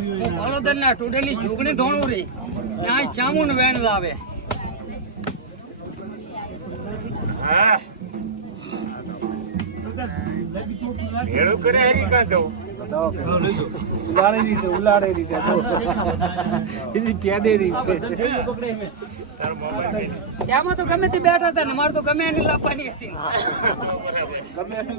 હું પાલોદરના ટોડેની જોગણી ધોણું રહી ત્યાં ચામુન વેણ લાવે. ત્યાંમાં તો ગમે તે બેઠા હતા ને મારે તો ગમે એની લાવવાની હતી. ગમે એટલી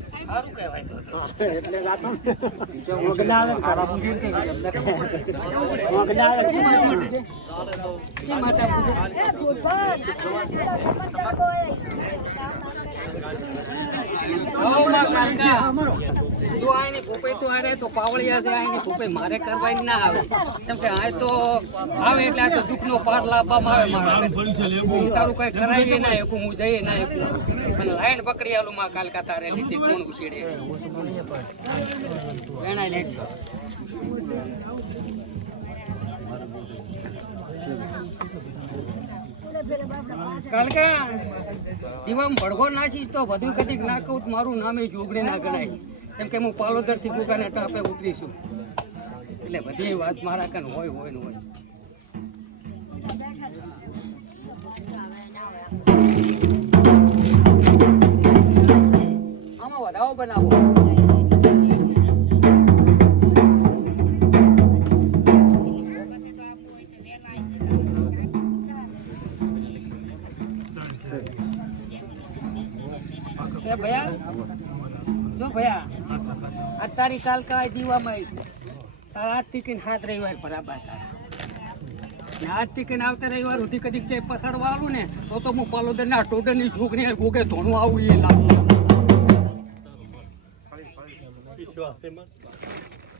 સારું કહેવાય તો. એટલે રાતો મગના આવે ને ખારા પૂછી ને મગના આવે ને શી આ એની ભૂપે તો આડે તો પાવળિયા છે આની ભૂપે મારે કરવાની ના આવે. કેમ કે આ તો આવે એટલે આ તો દુઃખનો પાર લાવવામાં આવે મારા તારું કઈ કરાવીએ ના એકું હું જઈએ ના એક લાઈન પકડી આલું માં કાલકા તારે લીધી કોણ ઉછેડે કાલકા દીવામાં ભડગો નાચીશ તો બધું કદીક ના કહું તો મારું નામે જોગડે ના ગણાય. કેમ કે હું પાલોદરથી ગુગાના ટાપે ઉતરીશું એટલે બધી વાત મારા કન હોય હોય ને હોય. આમાં વધાવો બનાવો. છે ભયા? જો ભયા? આ કાલ કાલકા દીવામાં આવી છે. તારા આજથી કઈ હાથ રવિવાર બરાબર તારા. ને આજથી કઈ આવતા રવિવાર સુધી કદીક છે પસાડવા આવું ને, તો તો હું પાલોદર ના ટોટલની છોકરી ગોગે ધોણું આવું એ લાવું.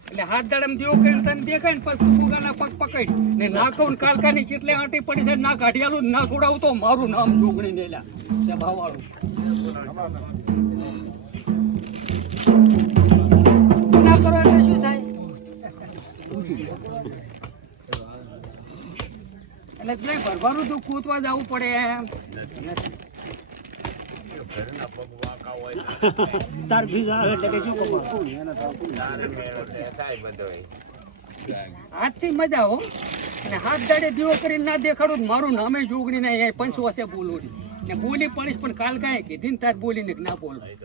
એટલે હાથ દાડમ દેવો કરીને તને દેખાય ને, પછી ફુગાના પગ પકડ ને નાખો ને કાલકાની ચેટલે આંટી પડી છે ના કાઢિયાલું ના છોડાવું તો મારું નામ જોગણી ને લ્યા ભાવાળું એટલે જ નહીં ભરવાનું તો કૂદવા જવું પડે તાર એટલે કે શું બધોય હાથથી મજા હો. અને હાથ દાડે દીવો કરીને ના દેખાડું મારું નામે જોગણી નહીં પંચો હશે બોલવું ને બોલી પડીશ પણ કાલ કાંઈ કીધી ને તાર બોલીને કે ના બોલ થાય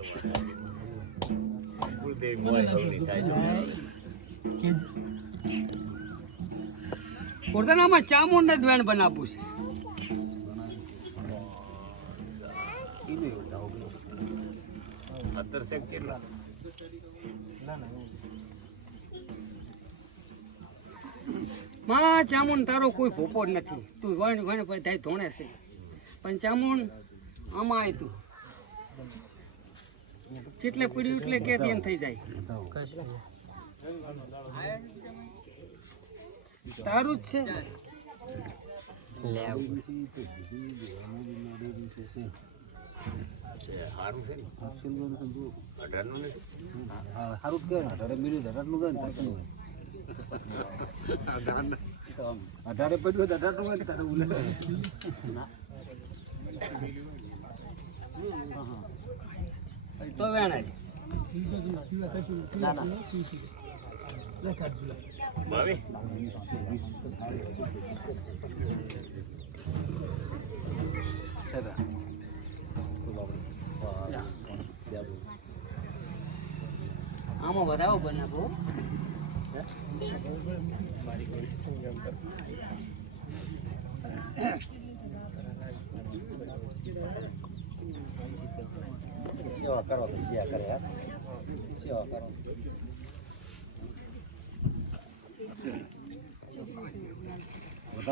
પોતાનામાં ચામુંડ જ વેણ બનાવવું છે. માં ચામુંડ તારો કોઈ ભોપો જ નથી. તું વણ વણ બધા ધોણે છે. પણ ચામુંડ આમાં આય તું. જેટલે પીડ્યું એટલે કે તેમ થઈ જાય. તારું જ છે. સારું છે ને? અઢારનું સારું જ કહેવાય અઢારે મિલી અઢારનું કહે ને તારું અઢારે પડ્યું હોય ને ઉલે. તો વેણાય. ના ના. ભાવી આમાં વધાવો બનાવો સેવા કરો તો જ્યાં કરે હા સેવા કરો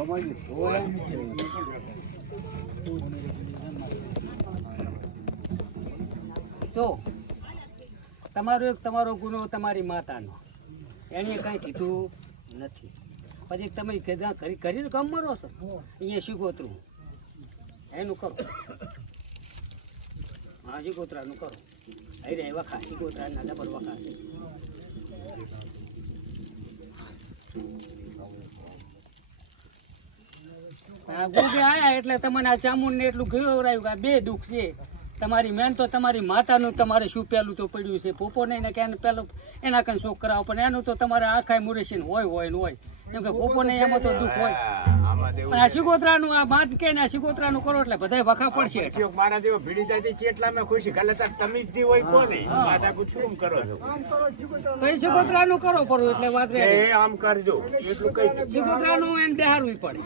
માંગ્યું તમારો એક તમારો ગુનો તમારી માતાનો. એને કાંઈ કીધું નથી. પછી તમે કરી કરીને કામ મરો છો? અહીંયા શીખોતરું એનું કરો. હા, શીખોતરાનું કરો. અહીં રે વખા શીખોતરાના ડબલ વખા છે આ ગોગે આયા એટલે તમને આ ચામુંડ ને એટલું ગયું કે બે દુઃખ છે. તમારી મેન તો તમારી માતાનું તમારે શું પેલું તો પડ્યું છે? પોપો નહીં ને કે એને પેલું એના કંઈ શોખ કરાવો પણ એનું તો તમારે આખાય મુરેશી હોય હોય ને હોય. કેમ કે પોપો નહીં એમાં તો દુઃખ હોય. આમાં દેવું પણ આ શિકોત્રાનું આ બાંધ કે આ શિકોત્રાનું કરો એટલે બધાય વખા પડશે. મારા જેવો ભીડી જાય ચેટલા મેં ખુશી ગલત આ તમે જે હોય કોને? માતા કુછ શું કરો છો? તો એ શિકોત્રાનું કરો પડું એટલે વાત એ રહે. આમ કરજો. એટલું દો. શિકોત્રાનું એને બેહારવી પડે.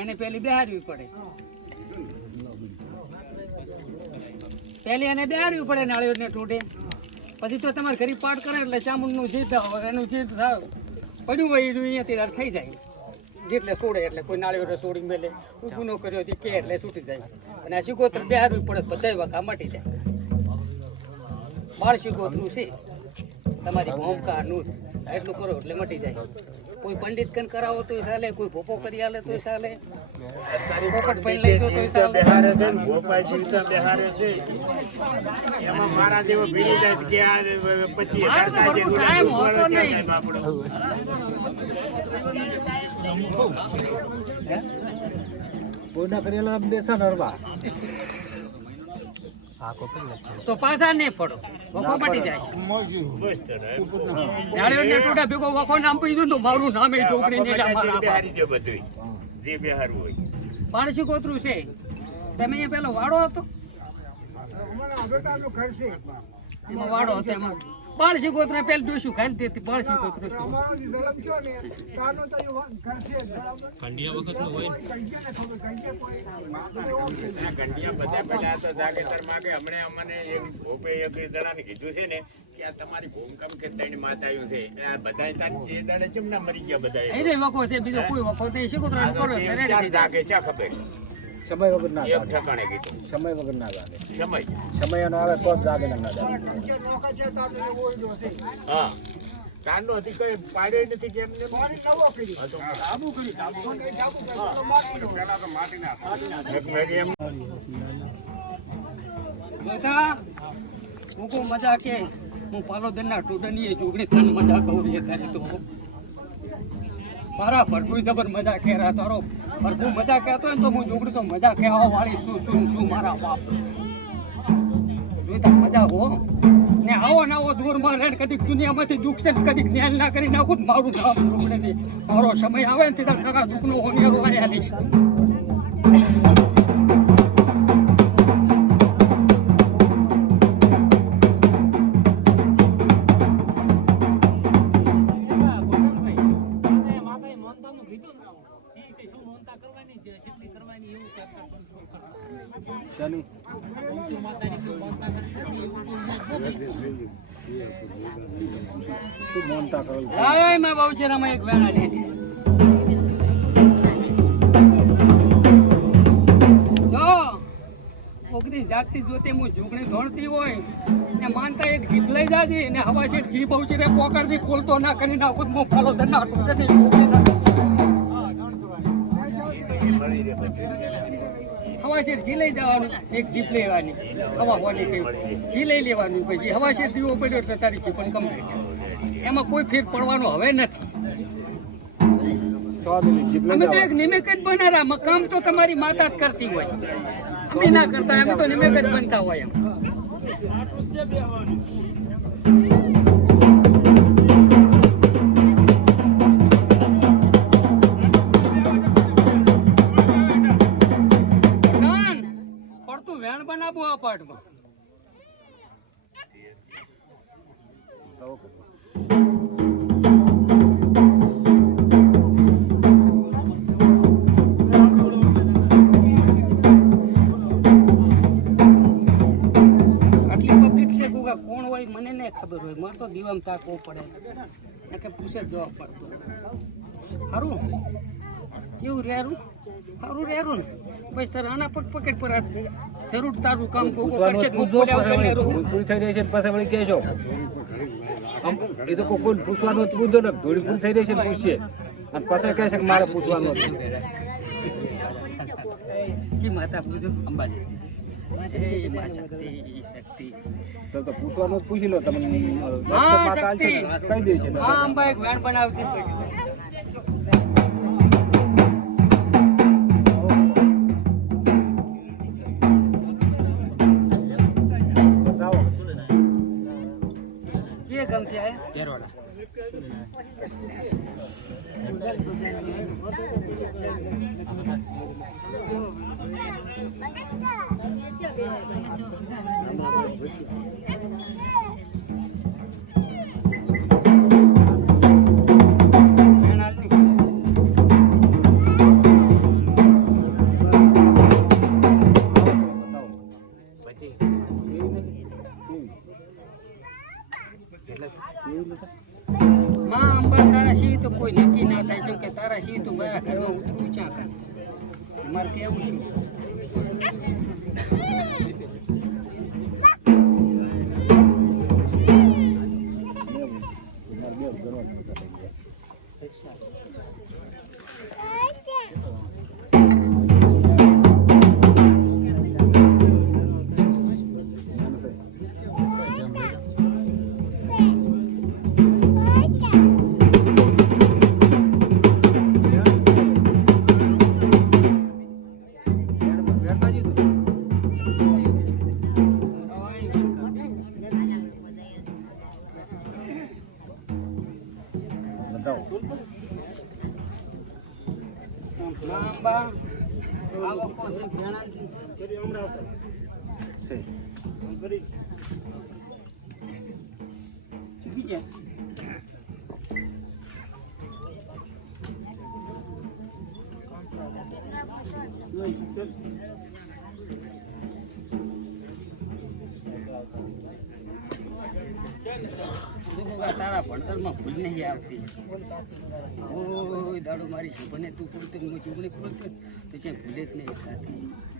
એને પેલી બેહારવી પડે. પેલી એને બેહારવી પડે નાળિયેરને તૂટે પછી તો તમારે ઘરે પાઠ કરે એટલે ચામુંડનું જીત એનું જીત થાય. પડ્યું હોય એનું અહીંયાથી રાત થઈ જાય. જેટલે છોડે એટલે કોઈ નાળિયેર છોડી મેલે. ઊભું ન કર્યો તે કે એટલે છૂટી જાય. અને આ શિકોત્ર બેહારવી પડે બધા વખા મટી જાય. બાળ શિકોતરું છે. તમારી ભૂમકાનું એટલું કરો એટલે મટી જાય. કોઈ પંડિત કન કરાવો તોય ચાલે કોઈ ભોપો કરી આલે તોય ચાલે. પોપટ ભાઈ લઈ ગયો તોય ચાલે. બહારે છે ને ભોપાઈ જીવતા બહારે છે. એમાં મારા જેવો ભીડી જાય કે આ પછી તો ટાઈમ હોતો નહીં. પૂર્ણ કરેલા બેસા હરવા. તો પાછા નહીં પડો વખો પડી જાય રહે. નાળિયેરને ટોટા ભેગો વખો નામ પડી ને તો મારું નામે એ ઢોકળી ને બાળશી કોતરું છે તમે અહીંયા પેલો વાડો હતો? એમાં વાડો હતો એમાં. બાળશી કોતરા પેલું ડોસ્યું ખાઈ તેથી બાળશી કોતરું છે. આ ગંડિયા બધા પેલા તો જાગેતર માગે હમણે અમને એક ભોપે એક દડાને કીધું છે ને કે આ તમારી ભૂમકમ કે ત્રણ માતાયું છે. આ બધા તાર જે દડે ચમ ના મરી ગયા બધા એ રે વખો છે બીજો કોઈ વખો નહીં શું આ કરો. જાગે છે ખબર. સમય વગર ના એક જાગે કીધું. સમય વગર ના જાગે સમય. સમય એનો આવે તો જ જાગે ના જાગે. હા. તાંડો હતી કઈ પાડ્યો નથી કેમ ને એમ બધા હું કહું મજા કે હું પાલોદરના ટોડની જોગણી તન મજા કહું રે તારી તો મારા ભરપૂર જબર મજા કેરા તારો ભરપૂર મજા કહેતો હોય ને તો હું જોગડું તો મજા કહેવા વાળી શું શું શું મારા બાપ. જોઈતા મજા હો. ને આવો ને આવો દૂરમાં રહીને કદીક દુનિયામાંથી દુઃખ છે કદીક જ્ઞાન ના કરી નાખું મારું નામ જોગડે મારો સમય આવે ને ત્યારે તારા દુઃખનો હોનિયારો આયા લઈશ. બહુ છે રમા એક વેણા લેટ જો ઓગરી જાગતી જોતે હું ઝૂંકણી હોય ને માનતા એક જીપ લઈ જાજી ને હવા શેઠ બહુ છે પોકડથી ફૂલતો ના કરી નાખું હું ફાલો ઝૂંકણી ના. બધું હવા લઈ જવાનું, એક જીપ લેવાની, હવા હોવાની કઈ. પછી હવા શેઠ દીવો તારી જીપન કમ્પ્લીટ. એમાં કોઈ ફેર પડવાનો હવે નથી. અમે તો એક નિમેક જ બનારા કામ તો તમારી માતા જ કરતી હોય. અમે ના કરતા અમે તો નિમેક જ બનતા હોય એમ. મારે તો પડે. એટલે કે પૂછે જવાબ પડતો. સારું કેવું રેરું? સારું રેરું ને. પછી તારે આના પગ પકેટ પર જરૂર તારું કામ કોકો કરશે પૂરી થઈ રહી છે પાછા વળી કહેશો એ તો કોઈ પૂછવાનું જ પૂછજો ને થોડી પૂરી થઈ રહી છે ને પૂછશે અને પાછા કહે છે કે મારે પૂછવાનું હતું જી માતા પૂછો અંબાજી. તો તો પૂછવાનું પૂછી લો તમને હા, શક્તિ. કહી દે છે હા અંબા એક વેણ બનાવતી ગમતી આયા કેરોડા વેણ આલતી. માં અંબા તારા તો કોઈ નક્કી ના થાય, જેમ કે તારા સિંહ તો બધા ઘરમાં ઉતરવું ચા કર મારે કેવું છે? તારા ભણતરમાં ભૂલ નહીં આવતી ઓય દાડો મારી જીભને તું પૂરતું હું જીભને પૂરતું, તો ક્યાંય ભૂલે જ નહીં ખાતી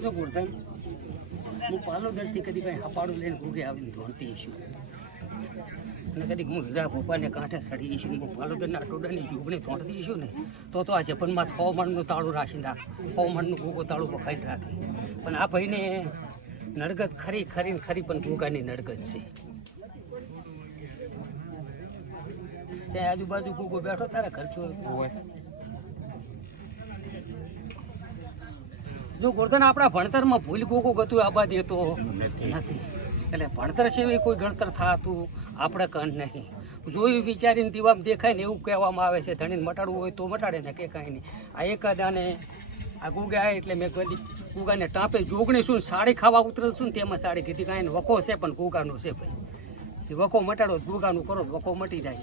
જો ગોરધન હું પાલોદરથી કદી કઈ હપાડું લઈને ભૂગે આવીને ધોણતી છું. અને કદી હું હીરા ભોપાને કાંઠે સડી છું, હું પાલોદરના ટોડાની જુગણી ધોણતી છું ને, તો તો આ જપનમાં હવામાનનું તાળું રાખીને રાખ હવામાનનું ભૂગો તાળું પખાઈને રાખે. પણ આ ભાઈને નડગત ખરી ખરી ખરી, પણ ભૂગાની નડગત છે. ત્યાં આજુબાજુ ભૂગો બેઠો, તારે ખર્ચો હોય. જો ગોરધન આપણા ભણતરમાં ભૂલ ગોગો ગતું આબા દેતો નથી. નથી. એટલે ભણતર સિવાય કોઈ ગણતર થતું આપણે કણ નહીં. જોયું વિચારીને દીવામાં દેખાય ને એવું કહેવામાં આવે છે ધણીને મટાડવું હોય તો મટાડે ને કે કાંઈ નહીં. આ એકાદાને આ ગુગા એટલે મેં કદી ગુગાને ટાંપે જોગણી શું સાડી ખાવા ઉતરેલ છું ને તેમાં સાડી કીધી કાંઈ વખો છે પણ ગુગાનો છે ભાઈ. એ વખો મટાડો ગુગાનું કરો વકો વખો મટી જાય.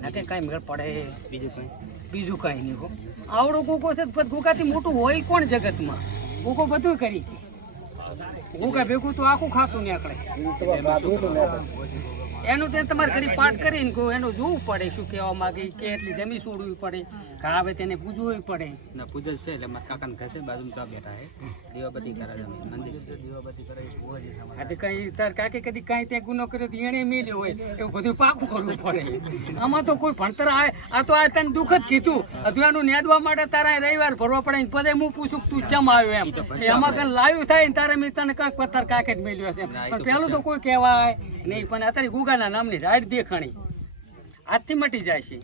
ના કે કાંઈ મેળ પડે. બીજું કાંઈ? બીજું કાંઈ નહીં હો. આવડો ગોગો છે તો પછી ગુગાથી મોટું હોય કોણ જગતમાં? ગોગો બધું કરી ભૂકા ભેગું તો આખું ખાતું નીકળે. એનું તે તમારે ઘડી પાઠ કરીને એનું જોવું પડે શું કહેવા માગે કે એટલી જમી છોડવી પડે. કે આવે તેને પૂજવું પડે. ના પૂજે છે એટલે મારા કાકાને છે બાજુમાં તો બેઠા છે. દીવાબત્તી કરે છે. મંદિર દીવાબત્તી કરે આજે કઈ તાર કાકે કદી કઈ ત્યાં ગુનો કર્યો તો એણે મેલ્યો હોય એવું બધું પાકું કરવું પડે. આમાં તો કોઈ ભણતર આવે આ તો આ તને દુઃખ જ કીધું. અધવાનું નેડવા માટે તારા રવિવાર ભરવા પડે ને પછી હું પૂછું તું ચમ આવ્યો એમ. એમાં કઈ લાવ્યું થાય ને તારે મેં તને કાંઈક પથ્થર કાકે જ મેલ્યો છે પણ પેલું તો કોઈ કહેવાય નહીં પણ અત્યારે ગુગાના નામની રાઈડ દેખાણી. હાથથી મટી જાય છે.